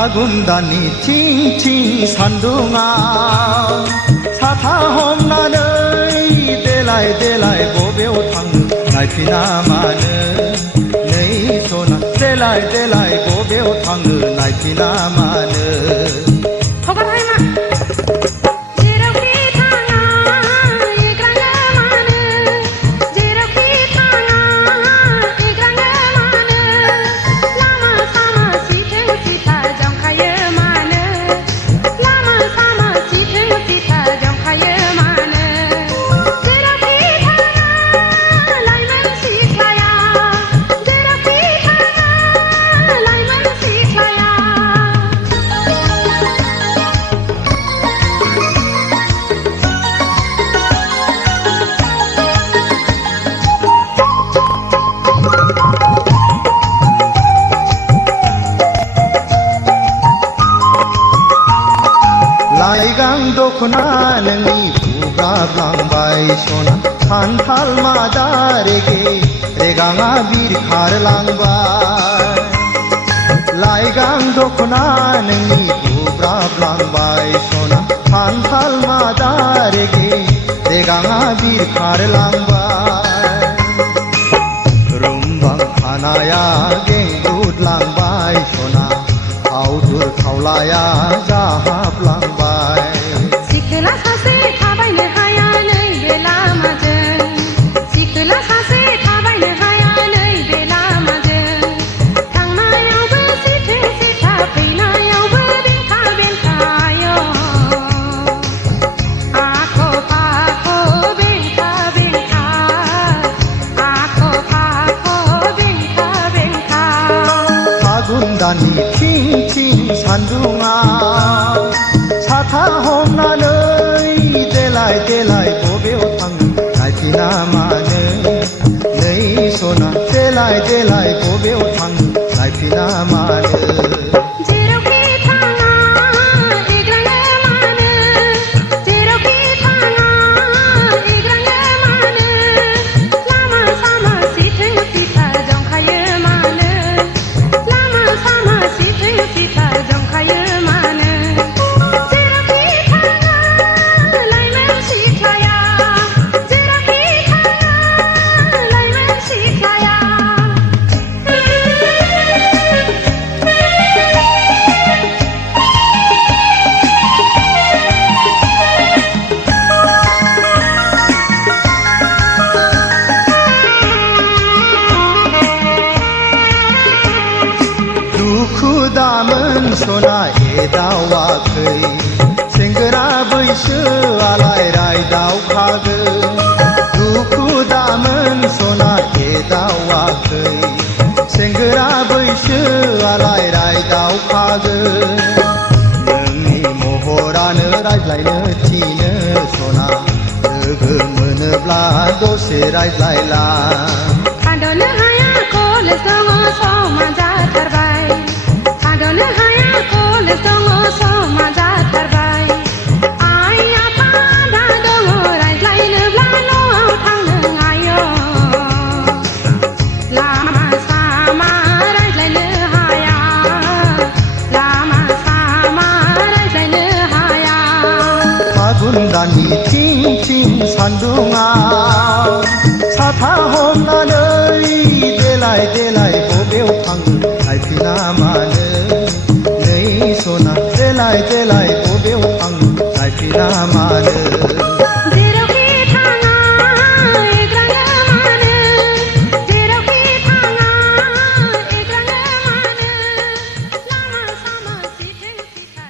फागुन दाननि थिं थिं सान्दुङाव साथा हमनानै देलाय देलाय बबेयाव थांनो नायफिना मानो नै सना देलाय देलाय बबेयाव थांनो नायफिना मानो लाइगां दखना नोंनि बुब्राबलांबाय सना खान्थाल मादा रेगे रेगाङा बिरखारलांबाय लाइगां दखना नोंनि बुब्राबलांबाय सना खान्थाल मादा रेगे रेगाङा बिरखारलांबाय रुमबां खानाया गेंगुदलांबाय सना आवदुर खावलाया जाहाबलांबाय सिखोला सासे थाबायनो हाया नैबे लामाजों सिखोला सासे थाबायनो हाया नैबे लामाजों थांनायावबो सिथो सिथा फैनायावबो बेंखा बेंखायो आख' फाख' बेंखा बेंखा आख' फाख' बेंखा बेंखा फागुन दाननि थिं थिं सान्दुङाव साथा हमनानै देलाय देलाय बबेयाव थांनो नायफिना मानो नै सना देलाय देलाय बबेयाव थांनो नायफिना मानो जेरावखि थाङा एग्राङो मानो जेरावखि थाङा एग्राङो मानो लामा सामा सिथो सिथा जंखायो मानो लामा सामा सिथो सिथा जंखायो मानो जेरावखि थाङा लाइमोन सिख्लाया जेरावखि थाङा लाइमोन सिख्लाया दुखु दामोन सना एदावाखै सेंग्रा बैसोआलाय रायदावखागोन दुखु दामोन सना एदावाखै सेंग्रा बैसोआलाय रायदावखागोन नोंनि महरानो रायज्लायनो थिनो सना लोगो मोनोब्ला दसे रायज्लायला थाद'नो हाया कलेज दङ समा जाथारबाय थाद'नो हाया कलेज दङ समा जाथारबाय आइ आफा आदा दङ रायज्लायनोब्ला न'आव थांनो हायो लामा सामा रायज्लायनो हाया लामा सामा रायज्लायनो हाया फागुन दाननि थिं थिं सान्दुङाव साथा हमनानै देलाय देलाय बबेयाव थांनो नायफिना मानो नै सना देलाय देलाय बबेयाव थांनो नायफिना मानो जेरावखि थाङा एग्राङो मानो जेरावखि थाङा एग्राङो मानो लामा सामा सिथो सिथा